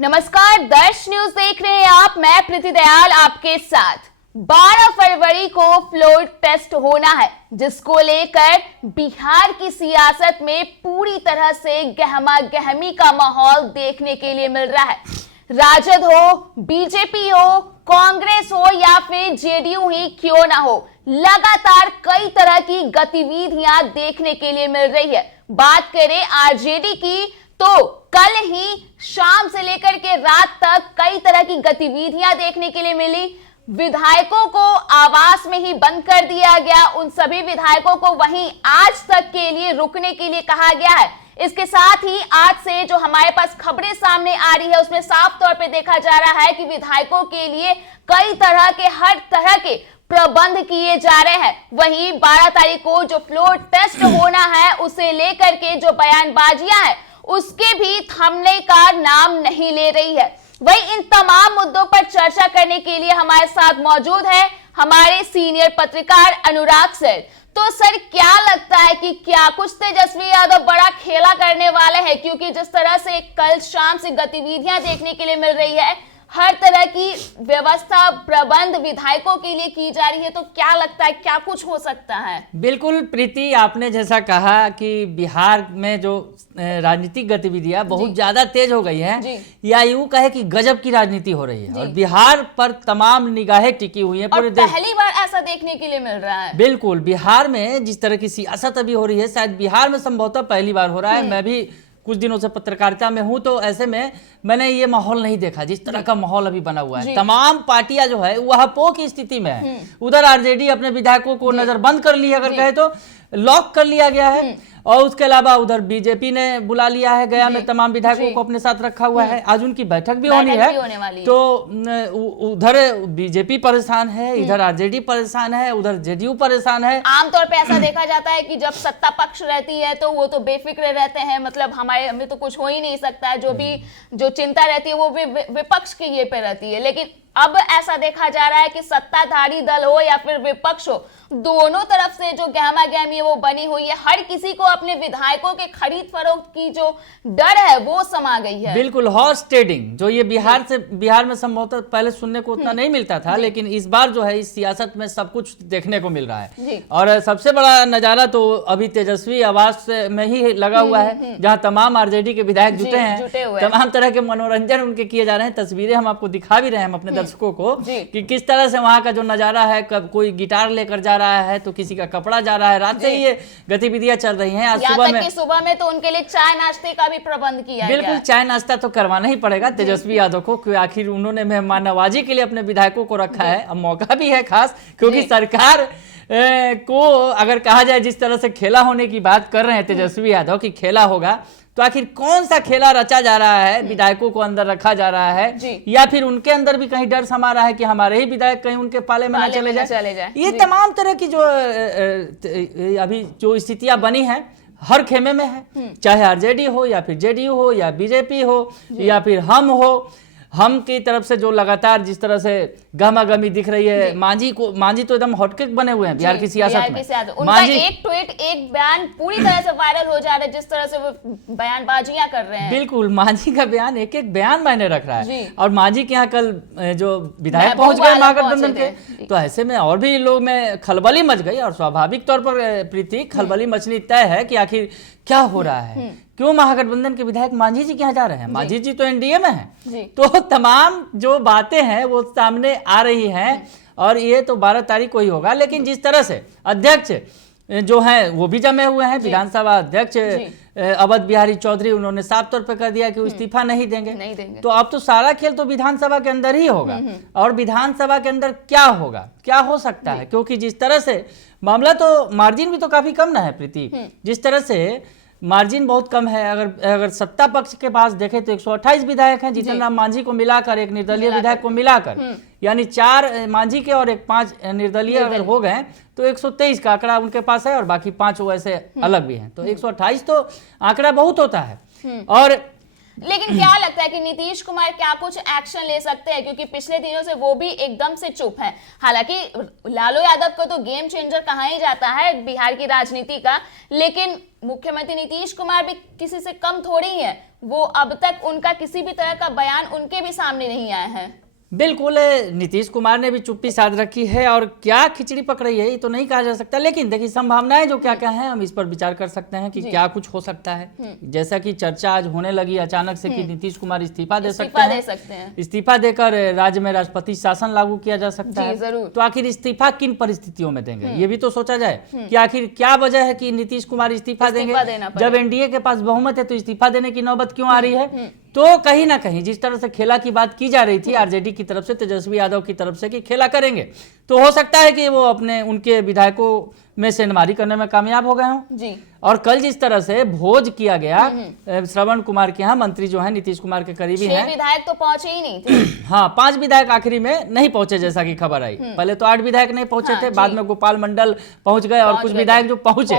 नमस्कार, दर्श न्यूज देख रहे हैं आप। मैं प्रीति दयाल आपके साथ। 12 फरवरी को फ्लोर टेस्ट होना है, जिसको लेकर बिहार की सियासत में पूरी तरह से गहमा गहमी का माहौल देखने के लिए मिल रहा है। राजद हो, बीजेपी हो, कांग्रेस हो या फिर जेडीयू ही क्यों ना हो, लगातार कई तरह की गतिविधियां देखने के लिए मिल रही है। बात करें आरजेडी की तो कल ही शाम से लेकर के रात तक कई तरह की गतिविधियां देखने के लिए मिली। विधायकों को आवास में ही बंद कर दिया गया, उन सभी विधायकों को वहीं आज तक के लिए रुकने के लिए कहा गया है। इसके साथ ही आज से जो हमारे पास खबरें सामने आ रही है उसमें साफ तौर पे देखा जा रहा है कि विधायकों के लिए कई तरह के हर तरह के प्रबंध किए जा रहे हैं। वहीं 12 तारीख को जो फ्लोर टेस्ट होना है उसे लेकर के जो बयानबाजियां हैं उसके भी थमने का नाम नहीं ले रही है। वही इन तमाम मुद्दों पर चर्चा करने के लिए हमारे साथ मौजूद है हमारे सीनियर पत्रकार अनुराग सर। तो सर, क्या लगता है कि क्या कुछ तेजस्वी यादव बड़ा खेला करने वाले हैं? क्योंकि जिस तरह से कल शाम से गतिविधियां देखने के लिए मिल रही है, हर तरह की व्यवस्था प्रबंध विधायकों के लिए की जा रही है, तो क्या लगता है क्या कुछ हो सकता है? बिल्कुल प्रीति, आपने जैसा कहा कि बिहार में जो राजनीतिक गतिविधियां बहुत ज्यादा तेज हो गई हैं, या यूं कहे कि गजब की राजनीति हो रही है और बिहार पर तमाम निगाहें टिकी हुई हैं पूरे देश। पहली बार ऐसा देखने के लिए मिल रहा है। बिल्कुल, बिहार में जिस तरह की सियासत अभी हो रही है, शायद बिहार में संभवतः पहली बार हो रहा है। मैं भी कुछ दिनों से पत्रकारिता में हूं, तो ऐसे में मैंने ये माहौल नहीं देखा जिस तरह का माहौल अभी बना हुआ है। तमाम पार्टियां जो है वह पो की स्थिति में है। उधर आरजेडी अपने विधायकों को नजरबंद कर ली, अगर कहे तो लॉक कर लिया गया है, और उसके अलावा उधर बीजेपी ने बुला लिया है, गया में तमाम विधायकों को अपने साथ रखा हुआ है। आज उनकी बैठक भी होनी है। तो उधर बीजेपी परेशान है, इधर आरजेडी परेशान है, उधर जेडीयू परेशान है। आमतौर पे ऐसा देखा जाता है कि जब सत्ता पक्ष रहती है तो वो तो बेफिक्र रहते हैं, मतलब हमें तो कुछ हो ही नहीं सकता है। जो चिंता रहती है वो विपक्ष की ये पे रहती है। लेकिन अब ऐसा देखा जा रहा है कि सत्ताधारी दल हो या फिर विपक्ष हो, दोनों तरफ से जो गहमा गहमी है वो बनी हुई है। हर किसी को अपने विधायकों के खरीद फरोख्त की जो डर है वो समा गई है। बिल्कुल, हॉर्स ट्रेडिंग जो ये बिहार में संभवतः पहले सुनने को उतना नहीं मिलता था, लेकिन इस बार जो है इस सियासत में सब कुछ देखने को मिल रहा है। और सबसे बड़ा नजारा तो अभी तेजस्वी आवास में ही लगा हुआ है, जहां तमाम आरजेडी के विधायक जुटे हैं। तमाम तरह के मनोरंजन उनके किए जा रहे हैं। तस्वीरें हम आपको दिखा भी रहे हैं अपने दर्शकों को कि किस तरह से वहां का जो नजारा है, कब कोई गिटार लेकर जा रहा है तो किसी का कपड़ा जा रहा है। रात से ये गतिविधियां चल रही हैं। आज सुबह में तो उनके लिए चाय नाश्ते का भी प्रबंध किया गया। बिल्कुल, चाय नाश्ता तो करवाना ही पड़ेगा तेजस्वी यादव को, क्योंकि आखिर उन्होंने मेहमान नवाजी के लिए अपने विधायकों को रखा है। अब मौका भी है खास, क्योंकि सरकार को अगर कहा जाए जिस तरह से खेला होने की बात कर रहे हैं तेजस्वी यादव की खेला होगा, तो आखिर कौन सा खेला रचा जा रहा है? विधायकों को अंदर रखा जा रहा है या फिर उनके अंदर भी कहीं डर समा रहा है कि हमारे ही विधायक कहीं उनके पाले में ना चले जाए? ये तमाम तरह की जो अभी जो स्थितियां बनी हैं हर खेमे में है, चाहे आरजेडी हो या फिर जेडीयू हो या बीजेपी हो या फिर हम की तरफ से जो लगातार जिस तरह से गहमागहमी दिख रही है। मांझी तो एकदम हॉटकेक बने हुए हैं बिहार की सियासत में। उनका एक ट्वीट, एक बयान पूरी तरह से वायरल हो जा रहा है, जिस तरह से वो बयानबाजियां कर रहे हैं। बिल्कुल, मांझी का बयान एक एक बयान मायने रख रहा है। और मांझी के यहाँ कल जो विधायक पहुंच गए महागठबंधन के, तो ऐसे में और भी लोग में खलबली मच गई। और स्वाभाविक तौर पर प्रीति, खलबली मचनी तय है कि आखिर क्या हो रहा है, क्यों महागठबंधन के विधायक मांझी जी क्या जा रहे हैं? मांझी जी तो एनडीए में हैं। तो तमाम जो बातें हैं वो सामने आ रही हैं, और ये तो 12 तारीख को ही होगा। लेकिन जिस तरह से अध्यक्ष जो हैं वो भी जमे हुए हैं, विधानसभा अध्यक्ष अवध बिहारी चौधरी, उन्होंने साफ तौर पर कह दिया कि वो इस्तीफा नहीं देंगे। तो अब तो सारा खेल तो विधानसभा के अंदर ही होगा। और विधानसभा के अंदर क्या होगा, क्या हो सकता है, क्योंकि जिस तरह से मामला, तो मार्जिन भी तो काफी कम ना है प्रीति। जिस तरह से मार्जिन बहुत कम है, अगर सत्ता पक्ष के पास देखें तो 128 विधायक हैं, जीतन राम मांझी को मिलाकर, एक निर्दलीय विधायक को मिलाकर, यानी 4 मांझी के और 5 निर्दलीय अगर हो गए तो 123 का आंकड़ा उनके पास है, और बाकी 5 वैसे अलग भी हैं। तो 128 तो आंकड़ा बहुत होता है। और लेकिन क्या लगता है कि नीतीश कुमार क्या कुछ एक्शन ले सकते हैं, क्योंकि पिछले दिनों से वो भी एकदम से चुप है। हालांकि लालू यादव को तो गेम चेंजर कहा ही जाता है बिहार की राजनीति का, लेकिन मुख्यमंत्री नीतीश कुमार भी किसी से कम थोड़ी है। वो अब तक उनका किसी भी तरह का बयान उनके भी सामने नहीं आया है। बिल्कुल, नीतीश कुमार ने भी चुप्पी साध रखी है और क्या खिचड़ी पक रही है ये तो नहीं कहा जा सकता, लेकिन देखिए संभावनाएं जो क्या क्या हैं हम इस पर विचार कर सकते हैं कि क्या कुछ हो सकता है। जैसा कि चर्चा आज होने लगी अचानक से कि नीतीश कुमार इस्तीफा दे सकते हैं। इस्तीफा देकर राज्य में राष्ट्रपति शासन लागू किया जा सकता है। तो आखिर इस्तीफा किन परिस्थितियों में देंगे ये भी तो सोचा जाए कि आखिर क्या वजह है कि नीतीश कुमार इस्तीफा देंगे। जब एनडीए के पास बहुमत है तो इस्तीफा देने की नौबत क्यों आ रही है। तो कहीं ना कहीं जिस तरह से खेला की बात की जा रही थी आरजेडी की तरफ से, तेजस्वी यादव की तरफ से कि खेला करेंगे, तो हो सकता है कि वो अपने उनके विधायकों में सेंधमारी करने में कामयाब हो गए हों जी। और कल जिस तरह से भोज किया गया श्रवण कुमार के यहाँ, मंत्री जो है नीतीश कुमार के करीबी हैं, विधायक तो पहुंचे ही नहीं थे। हाँ, 5 विधायक आखिरी में नहीं पहुंचे जैसा कि खबर आई। पहले तो 8 विधायक नहीं पहुंचे थे, बाद में गोपाल मंडल पहुंच गए और कुछ विधायक जो पहुंचे,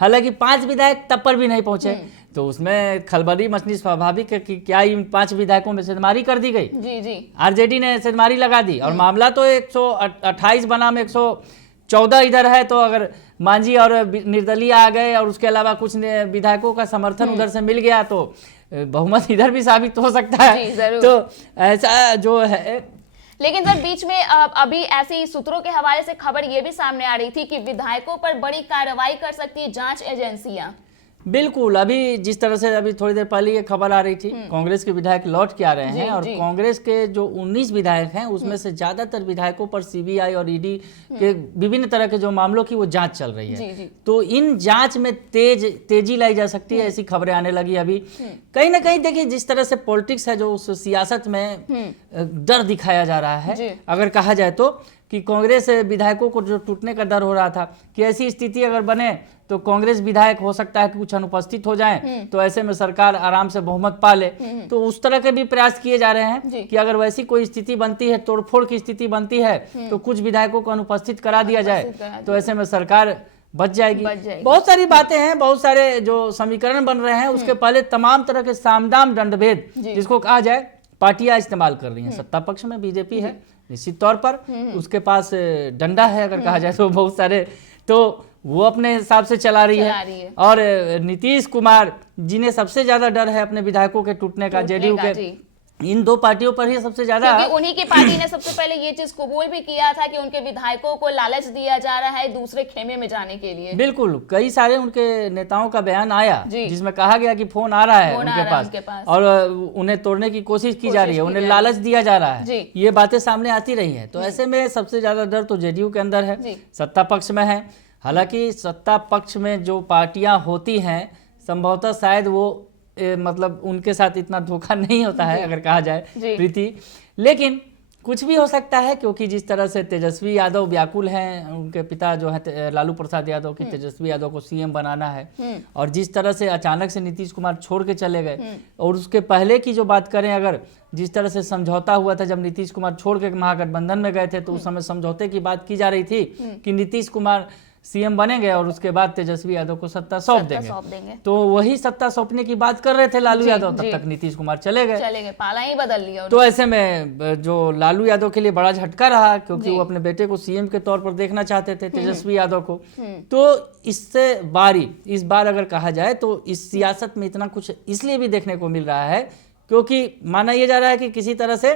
हालांकि 5 विधायक तब पर भी नहीं पहुंचे। तो उसमें खलबली मचनी स्वाभाविक है कि क्या इन 5 विधायकों में सेंधमारी कर दी गई। जी। आरजेडी ने सेंधमारी लगा दी और मामला तो 128 बनाम 114 इधर है। तो अगर मांझी और निर्दलीय आ गए और उसके अलावा कुछ विधायकों का समर्थन उधर से मिल गया तो बहुमत इधर भी साबित हो सकता है। तो ऐसा जो है, लेकिन सर बीच में अभी ऐसे ही सूत्रों के हवाले से खबर ये भी सामने आ रही थी कि विधायकों पर बड़ी कार्रवाई कर सकती है जांच एजेंसियां। बिल्कुल, अभी जिस तरह से अभी थोड़ी देर पहले ये खबर आ रही थी, कांग्रेस के विधायक लौट के आ रहे हैं और कांग्रेस के जो 19 विधायक हैं उसमें से ज्यादातर विधायकों पर सीबीआई और ईडी के विभिन्न तरह के जो मामलों की वो जांच चल रही है। तो इन जांच में तेजी लाई जा सकती है, ऐसी खबरें आने लगी अभी। कहीं ना कहीं देखिए जिस तरह से पॉलिटिक्स है, जो उस सियासत में डर दिखाया जा रहा है, अगर कहा जाए तो कि कांग्रेस विधायकों को जो टूटने का डर हो रहा था कि ऐसी स्थिति अगर बने तो कांग्रेस विधायक हो सकता है कि कुछ अनुपस्थित हो जाएं, तो ऐसे में सरकार आराम से बहुमत पा ले। तो उस तरह के भी प्रयास किए जा रहे हैं कि अगर वैसी कोई स्थिति बनती है, तोड़फोड़ की स्थिति बनती है, तो कुछ विधायकों को अनुपस्थित करा दिया जाए, तो ऐसे में सरकार बच जाएगी। बहुत सारी बातें हैं, बहुत सारे जो समीकरण बन रहे हैं। उसके पहले तमाम तरह के सामदाम दंडभेद जिसको कहा जाए पार्टियां इस्तेमाल कर रही हैं। सत्ता पक्ष में बीजेपी है निश्चित तौर पर, उसके पास डंडा है अगर कहा जाए तो बहुत सारे, तो वो अपने हिसाब से चला रही है। और नीतीश कुमार जिन्हें सबसे ज्यादा डर है अपने विधायकों के टूटने का, जेडीयू के, इन 2 पार्टियों पर ही सबसे ज्यादा, क्योंकि उन्हीं की पार्टी ने सबसे पहले ये चीज कबूल भी किया था कि उनके विधायकों को लालच दिया जा रहा है दूसरे खेमे में जाने के लिए। बिल्कुल, कई सारे उनके नेताओं का बयान आया जिसमें कहा गया कि फोन आ रहा है उनके पास और उन्हें तोड़ने की कोशिश की जा रही है, उन्हें लालच दिया जा रहा है, ये बातें सामने आती रही है। तो ऐसे में सबसे ज्यादा डर तो जेडीयू के अंदर है, सत्ता पक्ष में है। हालांकि सत्ता पक्ष में जो पार्टियां होती हैं संभवतः शायद वो मतलब उनके साथ इतना धोखा नहीं होता है अगर कहा जाए प्रीति, लेकिन कुछ भी हो सकता है क्योंकि जिस तरह से तेजस्वी यादव व्याकुल हैं, उनके पिता जो है लालू प्रसाद यादव की तेजस्वी यादव को सीएम बनाना है, और जिस तरह से अचानक से नीतीश कुमार छोड़ के चले गए, और उसके पहले की जो बात करें अगर जिस तरह से समझौता हुआ था जब नीतीश कुमार छोड़ के महागठबंधन में गए थे, तो उस समय समझौते की बात की जा रही थी कि नीतीश कुमार सीएम बनेंगे और उसके बाद तेजस्वी यादव को सत्ता सौंप देंगे। तो वही सत्ता सौंपने की बात कर रहे थे लालू यादव, तब तक नीतीश कुमार चले गए, पाला ही बदल लिया। तो ऐसे में जो लालू यादव के लिए बड़ा झटका रहा क्योंकि वो अपने बेटे को सीएम के तौर पर देखना चाहते थे, तेजस्वी यादव को। तो इससे इस बार अगर कहा जाए तो इस सियासत में इतना कुछ इसलिए भी देखने को मिल रहा है क्योंकि माना यह जा रहा है कि किसी तरह से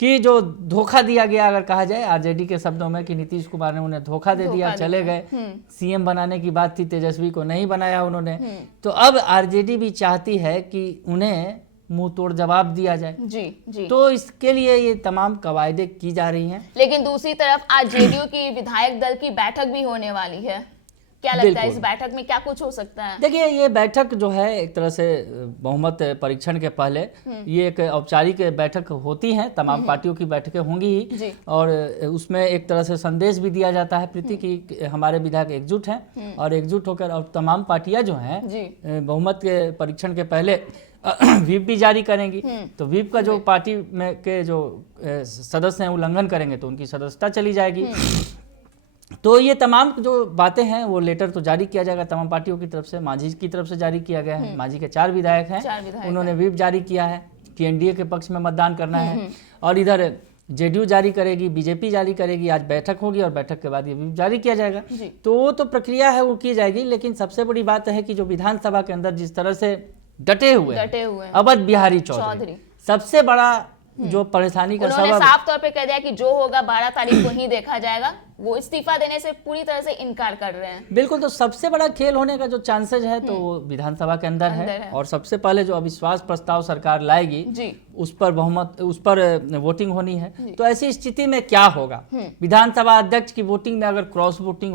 कि जो धोखा दिया गया अगर कहा जाए आरजेडी के शब्दों में कि नीतीश कुमार ने उन्हें धोखा दे दिया, चले गए, सीएम बनाने की बात थी, तेजस्वी को नहीं बनाया उन्होंने। तो अब आरजेडी भी चाहती है कि उन्हें मुंह तोड़ जवाब दिया जाए। जी। तो इसके लिए ये तमाम कवायदे की जा रही हैं। लेकिन दूसरी तरफ आज जेडीयू की विधायक दल की बैठक भी होने वाली है, क्या लगता है इस बैठक में क्या कुछ हो सकता है? देखिए ये बैठक जो है एक तरह से बहुमत परीक्षण के पहले ये एक औपचारिक बैठक होती है, तमाम पार्टियों की बैठकें होंगी ही, और उसमें एक तरह से संदेश भी दिया जाता है प्रीति कि हमारे विधायक एकजुट हैं और एकजुट होकर और तमाम पार्टियां जो हैं बहुमत के परीक्षण के पहले व्हिप भी जारी करेंगी। तो व्हिप का जो पार्टी में के जो सदस्य हैं उल्लंघन करेंगे तो उनकी सदस्यता चली जाएगी। तो ये तमाम जो बातें हैं वो लेटर तो जारी किया जाएगा तमाम पार्टियों की तरफ से। मांझी की तरफ से जारी किया गया है, मांझी के 4 विधायक हैं, उन्होंने व्हिप जारी किया है कि एनडीए के पक्ष में मतदान करना है। और इधर जेडीयू जारी करेगी, बीजेपी जारी करेगी, आज बैठक होगी और बैठक के बाद ये व्हिप जारी किया जाएगा। तो वो तो प्रक्रिया है वो की जाएगी, लेकिन सबसे बड़ी बात है कि जो विधानसभा के अंदर जिस तरह से डटे हुए अवध बिहारी चौधरी सबसे बड़ा जो परेशानी का सबब, साफ तौर पे कह दिया कि जो होगा 12 तारीख को ही देखा जाएगा। वो इस्तीफा देने से पूरी तरह से इनकार कर रहे हैं। बिल्कुल, तो सबसे बड़ा खेल होने का जो चांसेस है तो वो विधानसभा के अंदर है। और सबसे पहले जो अविश्वास प्रस्ताव सरकार लाएगी उस पर वोटिंग होनी है। तो ऐसी स्थिति में क्या होगा, विधानसभा अध्यक्ष की वोटिंग में अगर क्रॉस वोटिंग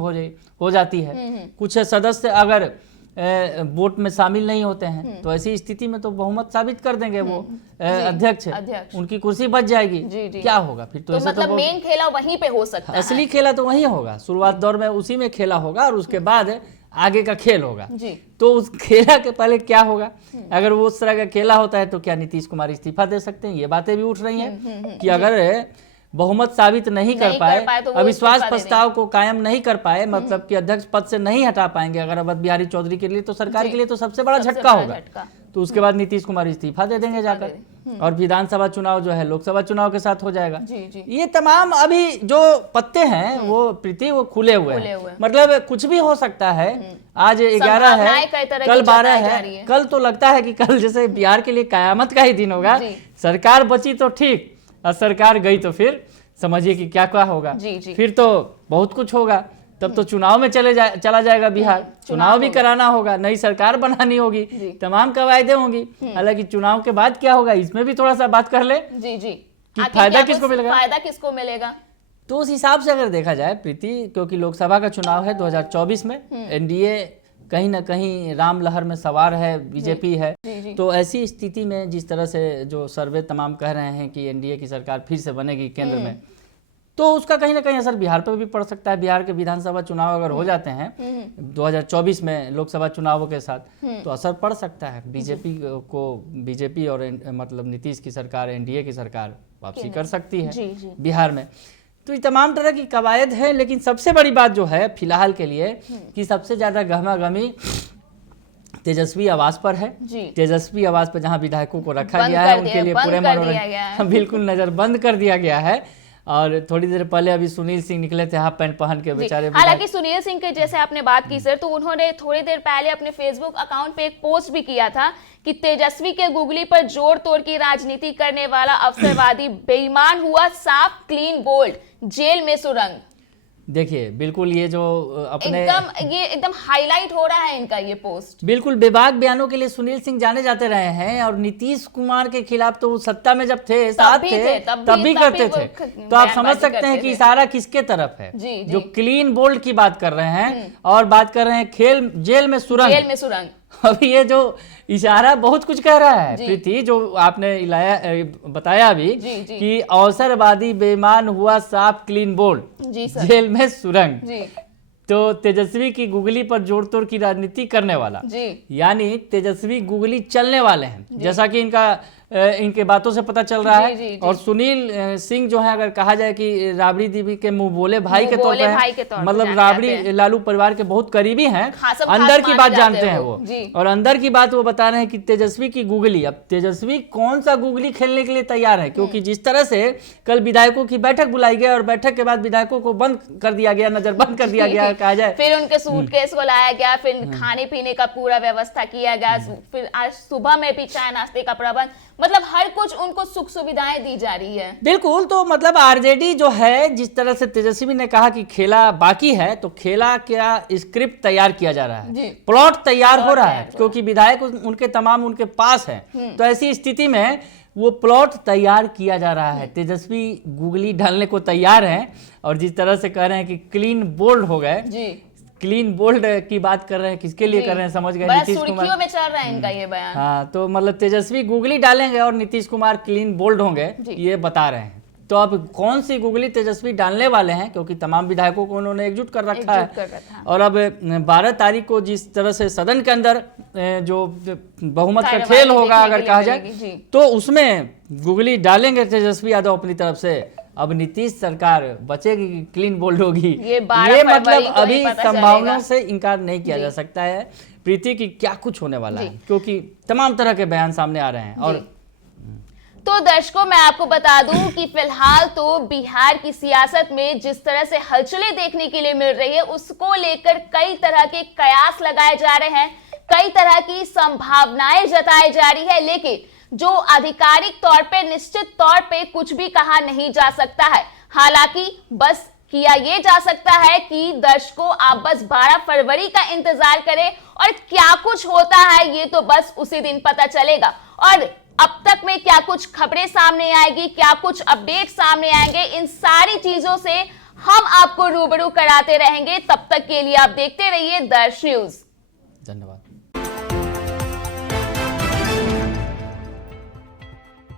हो जाती है, कुछ सदस्य अगर वोट में शामिल नहीं होते हैं, तो ऐसी स्थिति में तो बहुमत साबित कर देंगे वो अध्यक्ष, उनकी कुर्सी बच जाएगी। क्या होगा फिर? तो मतलब मेन खेला वहीं पे हो सकता है, असली खेला तो वहीं होगा। शुरुआत दौर में उसी में खेला होगा और उसके बाद आगे का खेल होगा। तो उस खेला के पहले क्या होगा? अगर वो उस तरह का खेला होता है तो क्या नीतीश कुमार इस्तीफा दे सकते हैं? ये बातें भी उठ रही हैं कि अगर बहुमत साबित नहीं कर पाए तो अविश्वास प्रस्ताव को कायम नहीं कर पाए, मतलब कि अध्यक्ष पद से नहीं हटा पाएंगे अगर अवध बिहारी चौधरी के लिए, तो सरकार के लिए तो सबसे बड़ा झटका होगा। तो उसके बाद नीतीश कुमार इस्तीफा दे देंगे जाकर, और विधानसभा चुनाव जो है लोकसभा चुनाव के साथ हो जाएगा। ये तमाम अभी जो पत्ते हैं वो प्रीति वो खुले हुए हैं, मतलब कुछ भी हो सकता है। आज 11 है, कल 12 है, कल तो लगता है कि कल जैसे बिहार के लिए कयामत का ही दिन होगा। सरकार बची तो ठीक, और सरकार गई तो फिर समझिए कि क्या क्या होगा। फिर तो बहुत कुछ होगा, तब तो चुनाव में चला जाएगा बिहार, चुनाव भी कराना होगा, नई सरकार बनानी होगी, तमाम कवायदे होंगी। हालांकि चुनाव के बाद क्या होगा इसमें भी थोड़ा सा बात कर ले कि फायदा किसको मिलेगा। तो उस हिसाब से अगर देखा जाए प्रीति, क्योंकि लोकसभा का चुनाव है 2024 में, एनडीए कहीं ना कहीं राम लहर में सवार है, बीजेपी है। तो ऐसी स्थिति में जिस तरह से जो सर्वे तमाम कह रहे हैं कि एनडीए की सरकार फिर से बनेगी केंद्र में, तो उसका कहीं ना कहीं असर बिहार पर भी पड़ सकता है। बिहार के विधानसभा चुनाव अगर हो जाते हैं 2024 में लोकसभा चुनावों के साथ, तो असर पड़ सकता है। बीजेपी और मतलब नीतीश की सरकार, एनडीए की सरकार वापसी कर सकती है बिहार में। तो ये तमाम तरह की कवायद है, लेकिन सबसे बड़ी बात जो है फिलहाल के लिए कि सबसे ज्यादा गहमा-गहमी तेजस्वी आवास पर है। तेजस्वी आवास पर जहां विधायकों को रखा गया है उनके लिए पूरे मनोरंजन बिल्कुल नजरबंद कर दिया गया है। और थोड़ी देर पहले अभी सुनील सिंह निकले थे हाफ पैंट पहन के बेचारे। हालांकि सुनील सिंह के जैसे आपने बात की सर, तो उन्होंने थोड़ी देर पहले अपने फेसबुक अकाउंट पे एक पोस्ट भी किया था कि तेजस्वी के गुगली पर जोड़ तोड़ की राजनीति करने वाला अवसरवादी बेईमान हुआ साफ, क्लीन बोल्ड, जेल में सुरंग। देखिए बिल्कुल ये जो अपने एकदम हाईलाइट हो रहा है इनका ये पोस्ट। बिल्कुल बेबाक बयानों के लिए सुनील सिंह जाने जाते रहे हैं, और नीतीश कुमार के खिलाफ तो सत्ता में जब थे साथ थे तब भी करते थे। तो आप समझ सकते हैं कि इशारा किसके तरफ है। जो क्लीन बोल्ड की बात कर रहे हैं और बात कर रहे हैं जेल में सुरंग। अभी ये जो इशारा बहुत कुछ कह रहा है प्रीति, जो आपने बताया अभी कि अवसरवादी बेईमान हुआ साफ, क्लीन बोल्ड, जेल में सुरंग। तो तेजस्वी की गुगली पर जोड़ तोड़ की राजनीति करने वाला, यानी तेजस्वी गुगली चलने वाले हैं, जैसा कि इनके बातों से पता चल रहा है। और सुनील सिंह जो है, अगर कहा जाए कि राबड़ी देवी के मुंह बोले भाई के तौर पर, मतलब राबड़ी लालू परिवार के बहुत करीबी हैं, अंदर की बात जानते हैं वो, और अंदर की बात वो बता रहे हैं कि तेजस्वी की गुगली, अब तेजस्वी कौन सा गुगली खेलने के लिए तैयार है, क्योंकि जिस तरह से कल विधायकों की बैठक बुलाई गई और बैठक के बाद विधायकों को बंद कर दिया गया, नजरबंद कर दिया गया कहा जाए, फिर उनके सूटकेस को लाया गया, फिर खाने पीने का पूरा व्यवस्था किया गया, फिर आज सुबह में भी चाय नाश्ते का प्रबंध, मतलब हर कुछ उनको सुख सुविधाएं दी जा रही है। बिल्कुल, तो मतलब आरजेडी जो है, जिस तरह से तेजस्वी ने कहा कि खेला बाकी है, तो खेला क्या स्क्रिप्ट तैयार किया जा रहा है, प्लॉट तैयार हो रहा है, क्योंकि विधायक उनके तमाम उनके पास हैं। तो ऐसी स्थिति में वो प्लॉट तैयार किया जा रहा है। तेजस्वी गुगली ढालने को तैयार हैं, और जिस तरह से कह रहे हैं कि क्लीन बोल्ड हो गए, क्लीन बोल्ड की बात कर रहे हैं, किसके लिए कर रहे हैं समझ गए, नीतीश कुमार में चल रहा है इनका ये बयान। हाँ, तो मतलब तेजस्वी गुगली डालेंगे और नीतीश कुमार क्लीन बोल्ड होंगे, ये बता रहे हैं। तो अब कौन सी गुगली तेजस्वी डालने वाले हैं, क्योंकि तमाम विधायकों को उन्होंने एकजुट कर रखा है। और अब 12 तारीख को जिस तरह से सदन के अंदर जो बहुमत का खेल होगा, अगर कहा जाए, तो उसमें गुगली डालेंगे तेजस्वी यादव अपनी तरफ से, अब नीतीश सरकार बचेगी कि क्लीन बोल्ड होगी, ये 12 फरवरी मतलब को अभी ही पता संभावनाओं चलेगा। से इनकार नहीं किया जा सकता है प्रीति की क्या कुछ होने वाला है, क्योंकि तमाम तरह के बयान सामने आ रहे हैं। और तो दर्शकों, मैं आपको बता दूं कि फिलहाल तो बिहार की सियासत में जिस तरह से हलचलें देखने के लिए मिल रही है, उसको लेकर कई तरह के कयास लगाए जा रहे हैं, कई तरह की संभावनाएं जताई जा रही है, लेकिन जो आधिकारिक तौर पे निश्चित तौर पे कुछ भी कहा नहीं जा सकता है। हालांकि बस किया ये जा सकता है कि दर्शकों, आप बस 12 फरवरी का इंतजार करें और क्या कुछ होता है ये तो बस उसी दिन पता चलेगा। और अब तक में क्या कुछ खबरें सामने आएगी, क्या कुछ अपडेट सामने आएंगे, इन सारी चीजों से हम आपको रूबरू कराते रहेंगे। तब तक के लिए आप देखते रहिए दर्श न्यूज। धन्यवाद।